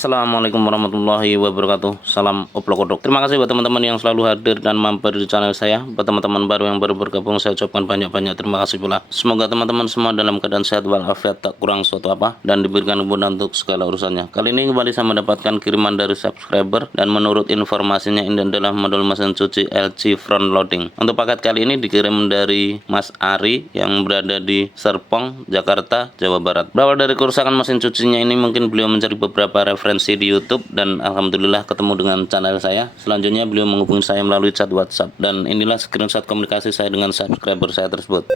Assalamualaikum warahmatullahi wabarakatuh. Salam oplok-oplok. Terima kasih buat teman-teman yang selalu hadir dan mampir di channel saya. Buat teman-teman baru yang baru bergabung, saya ucapkan banyak-banyak terima kasih pula. Semoga teman-teman semua dalam keadaan sehat walafiat, tak kurang suatu apa, dan diberikan kemudahan untuk segala urusannya. Kali ini kembali saya mendapatkan kiriman dari subscriber, dan menurut informasinya ini adalah modul mesin cuci LG front loading. Untuk paket kali ini dikirim dari Mas Ari yang berada di Serpong, Jakarta, Jawa Barat. Berawal dari kerusakan mesin cucinya ini, mungkin beliau mencari beberapa referensi di YouTube, dan alhamdulillah ketemu dengan channel saya. Selanjutnya beliau menghubungi saya melalui chat WhatsApp, dan inilah screenshot komunikasi saya dengan subscriber saya tersebut.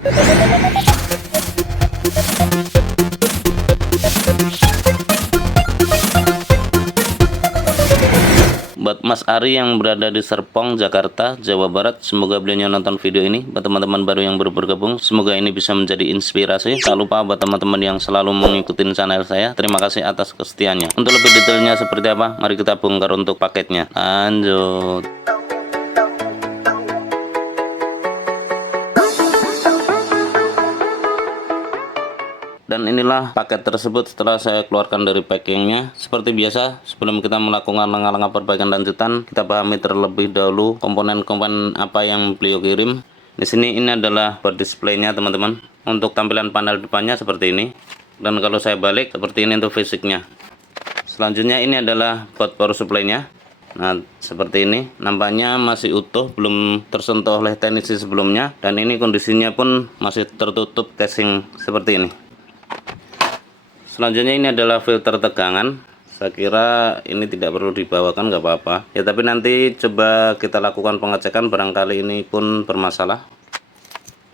Buat Mas Ari yang berada di Serpong, Jakarta, Jawa Barat, semoga beliau nonton video ini. Buat teman-teman baru yang baru bergabung, semoga ini bisa menjadi inspirasi. Tak lupa buat teman-teman yang selalu mengikuti channel saya, terima kasih atas kesetiaannya. Untuk lebih detailnya seperti apa, mari kita bongkar untuk paketnya. Lanjut. Dan inilah paket tersebut setelah saya keluarkan dari packingnya. Seperti biasa, sebelum kita melakukan langkah-langkah perbaikan lanjutan, kita pahami terlebih dahulu komponen-komponen apa yang beliau kirim. Di sini ini adalah buat displaynya teman-teman. Untuk tampilan panel depannya seperti ini. Dan kalau saya balik seperti ini untuk fisiknya. Selanjutnya ini adalah buat power supply-nya. Nah, seperti ini nampaknya masih utuh, belum tersentuh oleh teknisi sebelumnya, dan ini kondisinya pun masih tertutup casing seperti ini. Selanjutnya ini adalah filter tegangan. Saya kira ini tidak perlu dibawakan, nggak apa-apa ya, tapi nanti coba kita lakukan pengecekan, barangkali ini pun bermasalah.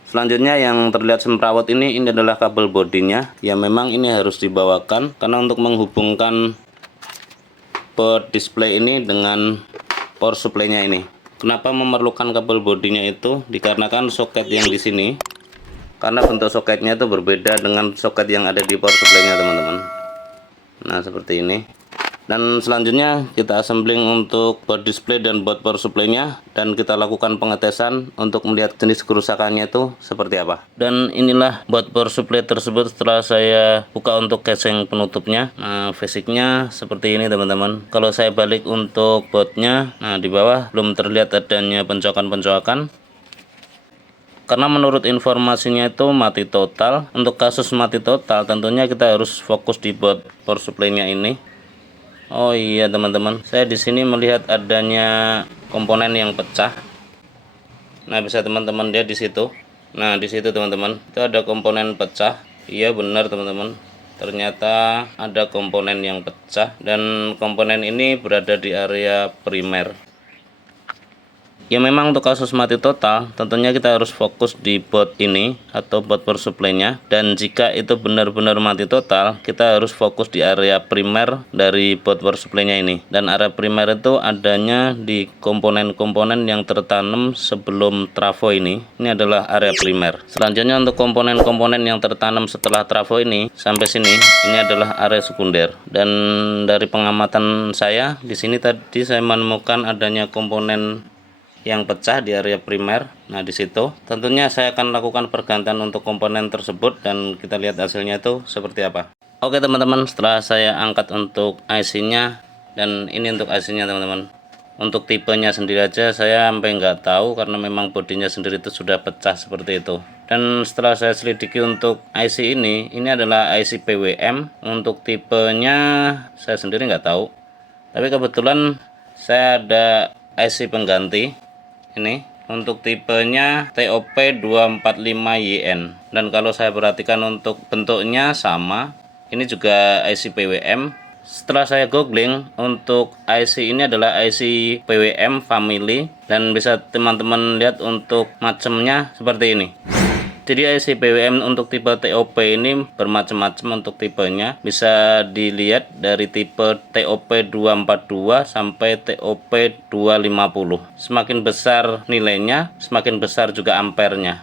Selanjutnya yang terlihat semrawut ini adalah kabel bodinya. Ya memang ini harus dibawakan karena untuk menghubungkan board display ini dengan power supply-nya ini. Kenapa memerlukan kabel bodinya itu? Dikarenakan soket yang di sini, karena bentuk soketnya itu berbeda dengan soket yang ada di power supply-nya teman-teman. Nah seperti ini. Dan selanjutnya kita assembling untuk board display dan board power supply-nya, dan kita lakukan pengetesan untuk melihat jenis kerusakannya itu seperti apa. Dan inilah board power supply tersebut setelah saya buka untuk casing penutupnya. Nah fisiknya seperti ini teman-teman. Kalau saya balik untuk boardnya, nah di bawah belum terlihat adanya pencokan-pencokan, karena menurut informasinya itu mati total. Untuk kasus mati total tentunya kita harus fokus di board power supply-nya ini. Oh iya teman-teman, saya di sini melihat adanya komponen yang pecah. Nah bisa teman-teman lihat di situ. Nah di situ teman-teman, itu ada komponen pecah. Iya benar teman-teman, ternyata ada komponen yang pecah, dan komponen ini berada di area primer. Ya memang untuk kasus mati total tentunya kita harus fokus di board ini atau board power supply-nya, dan jika itu benar-benar mati total, kita harus fokus di area primer dari board power supply-nya ini. Dan area primer itu adanya di komponen-komponen yang tertanam sebelum trafo ini. Ini adalah area primer. Selanjutnya untuk komponen-komponen yang tertanam setelah trafo ini sampai sini, ini adalah area sekunder. Dan dari pengamatan saya di sini tadi saya menemukan adanya komponen yang pecah di area primer. Nah di situ tentunya saya akan lakukan pergantian untuk komponen tersebut, dan kita lihat hasilnya itu seperti apa. Oke teman-teman, setelah saya angkat untuk IC-nya, dan ini untuk IC-nya teman-teman. Untuk tipenya sendiri aja saya sampai nggak tahu, karena memang bodinya sendiri itu sudah pecah seperti itu. Dan setelah saya selidiki untuk IC ini adalah IC PWM. Untuk tipenya saya sendiri nggak tahu, tapi kebetulan saya ada IC pengganti ini untuk tipenya TOP245YN, dan kalau saya perhatikan untuk bentuknya sama, ini juga IC PWM. Setelah saya googling, untuk IC ini adalah IC PWM family, dan bisa teman-teman lihat untuk macamnya seperti ini. Jadi IC PWM untuk tipe TOP ini bermacam-macam untuk tipenya. Bisa dilihat dari tipe TOP242 sampai TOP250. Semakin besar nilainya, semakin besar juga ampernya.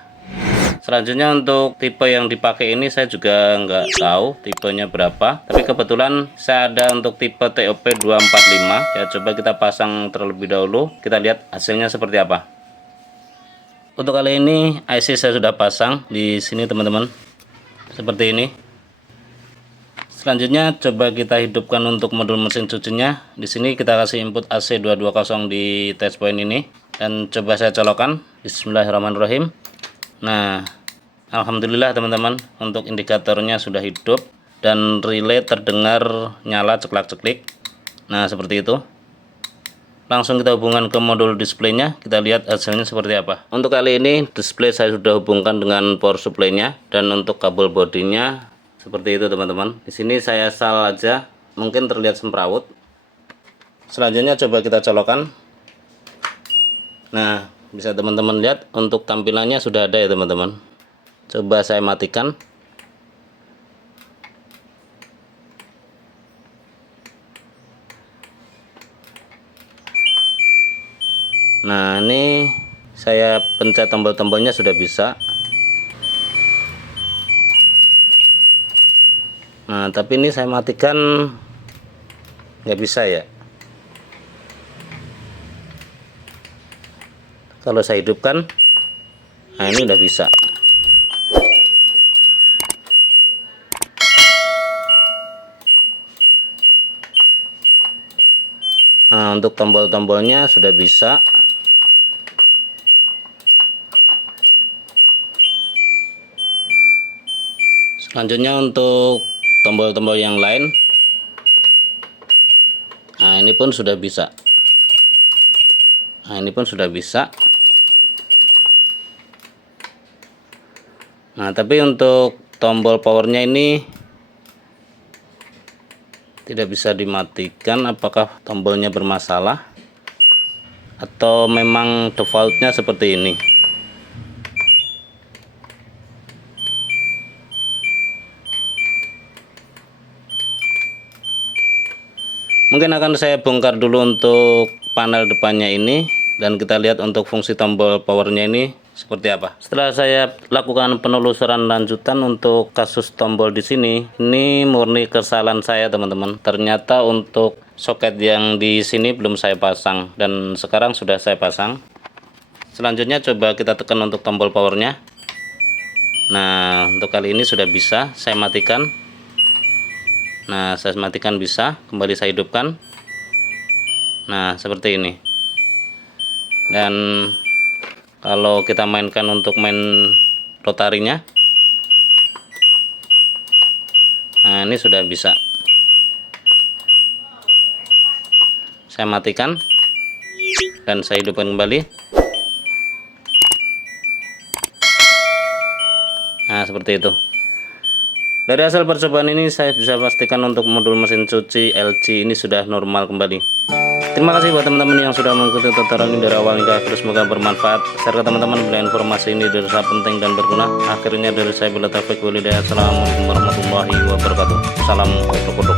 Selanjutnya untuk tipe yang dipakai ini saya juga nggak tahu tipenya berapa, tapi kebetulan saya ada untuk tipe TOP245. Ya coba kita pasang terlebih dahulu, kita lihat hasilnya seperti apa. Untuk kali ini IC saya sudah pasang di sini teman-teman, seperti ini. Selanjutnya coba kita hidupkan untuk modul mesin cucinya. Di sini kita kasih input AC 220 di test point ini dan coba saya colokkan. Bismillahirrahmanirrahim. Nah, alhamdulillah teman-teman, untuk indikatornya sudah hidup dan relay terdengar nyala ceklak-ceklik. Nah, seperti itu. Langsung kita hubungkan ke modul displaynya, kita lihat hasilnya seperti apa. Untuk kali ini display saya sudah hubungkan dengan power supply-nya, dan untuk kabel bodinya seperti itu teman-teman. Di sini saya sal aja, mungkin terlihat semrawut. Selanjutnya coba kita colokkan. Nah, bisa teman-teman lihat untuk tampilannya sudah ada ya teman-teman. Coba saya matikan. Nah, ini saya pencet tombol-tombolnya sudah bisa. Nah, tapi ini saya matikan nggak bisa ya. Kalau saya hidupkan, nah ini udah bisa. Nah, untuk tombol-tombolnya sudah bisa. Selanjutnya untuk tombol-tombol yang lain, nah ini pun sudah bisa. Nah, ini pun sudah bisa. Nah, tapi untuk tombol powernya ini tidak bisa dimatikan. Apakah tombolnya bermasalah atau memang defaultnya seperti ini? Mungkin akan saya bongkar dulu untuk panel depannya ini, dan kita lihat untuk fungsi tombol powernya ini seperti apa. Setelah saya lakukan penelusuran lanjutan untuk kasus tombol di sini, ini murni kesalahan saya teman-teman. Ternyata untuk soket yang di sini belum saya pasang, dan sekarang sudah saya pasang. Selanjutnya coba kita tekan untuk tombol powernya. Nah, untuk kali ini sudah bisa saya matikan. Nah, saya matikan bisa, kembali saya hidupkan. Nah, seperti ini. Dan kalau kita mainkan untuk main rotarinya, nah ini sudah bisa. Saya matikan dan saya hidupkan kembali. Nah, seperti itu. Dari hasil percobaan ini saya bisa pastikan untuk modul mesin cuci LG ini sudah normal kembali. Terima kasih buat teman-teman yang sudah mengikuti tutorial ini dari awal hingga akhir. Semoga bermanfaat. Share ke teman-teman bila informasi ini dirasa penting dan berguna. Akhirnya dari saya bila taufiq wal hidayah. Assalamualaikum warahmatullahi wabarakatuh. Salam kodok-kodok.